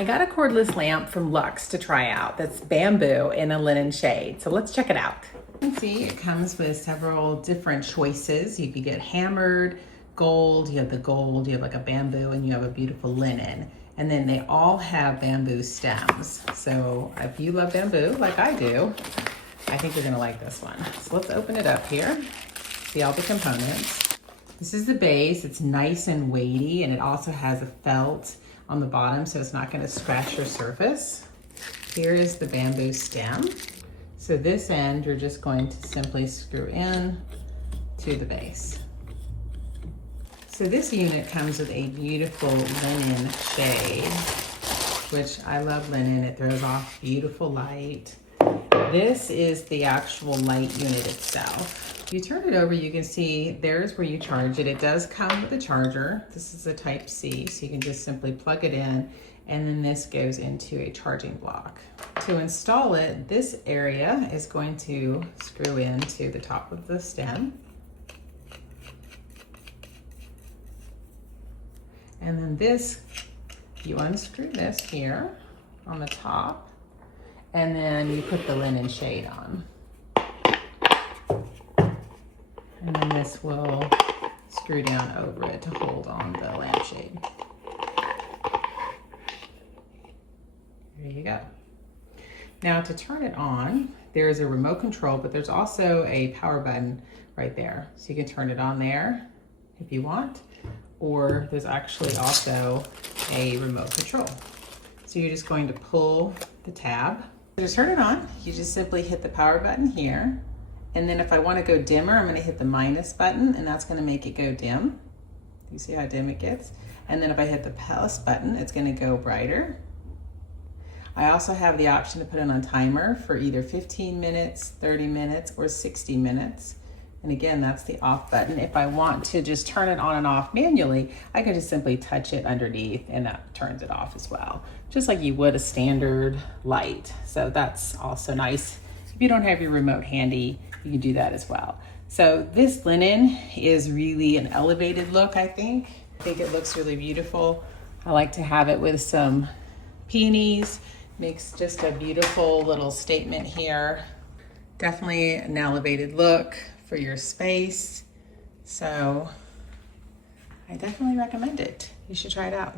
I got a cordless lamp from Lux to try out that's bamboo in a linen shade. So let's check it out. You can see it comes with several different choices. You could get hammered, gold, you have the gold, you have like a bamboo, and you have a beautiful linen. And then they all have bamboo stems. So if you love bamboo like I do, I think you're gonna like this one. So let's open it up here. See all the components. This is the base. It's nice and weighty, and it also has a felt on the bottom, so it's not going to scratch your surface. Here is the bamboo stem. So this end, you're just going to simply screw in to the base. So this unit comes with a beautiful linen shade, which I love linen. It throws off beautiful light. This is the actual light unit itself. If you turn it over, you can see there's where you charge it. It does come with a charger. This is a type C, so you can just simply plug it in, and then this goes into a charging block. To install it, this area is going to screw into the top of the stem. And then this, you unscrew this here on the top, and then you put the linen shade on. And then this will screw down over it to hold on the lampshade. There you go. Now to turn it on, there is a remote control, but there's also a power button right there. So you can turn it on there if you want, or there's actually also a remote control. So you're just going to pull the tab. To turn it on, you just simply hit the power button here. And then if I want to go dimmer, I'm going to hit the minus button, and that's going to make it go dim. You see how dim it gets? And then if I hit the plus button, it's going to go brighter. I also have the option to put it on timer for either 15 minutes, 30 minutes, or 60 minutes. And again, that's the off button. If I want to just turn it on and off manually, I can just simply touch it underneath, and that turns it off as well, just like you would a standard light. So that's also nice. If you don't have your remote handy, you can do that as well. So this linen is really an elevated look, I think. I think it looks really beautiful. I like to have it with some peonies. Makes just a beautiful little statement here. Definitely an elevated look for your space. So I definitely recommend it. You should try it out.